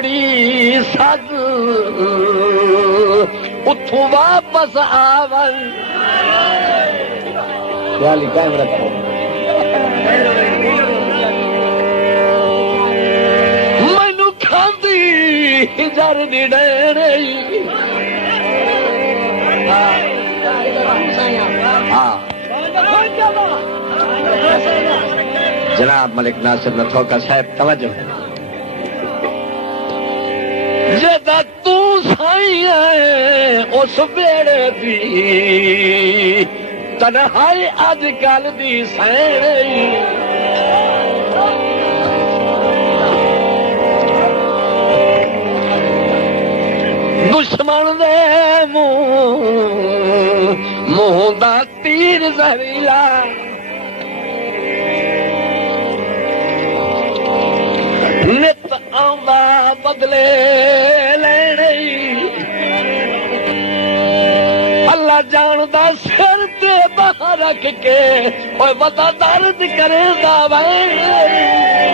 अपनी सद उठू वापस आवन ख्याल कायम रखो मैनू खांदी जर दी डेरे जनाब मलिक नासिर नथोका साहब तवज्जो जदा तू साई है उस बेड़े दी तन्हाई अजकल दी सैन दुश्मन दे मुंह दा तीर जहरीला नित आंदा बदले लेने अल्लाह जानदा सिर ते बाहर रख के ओए बता दर्द करेंदा वै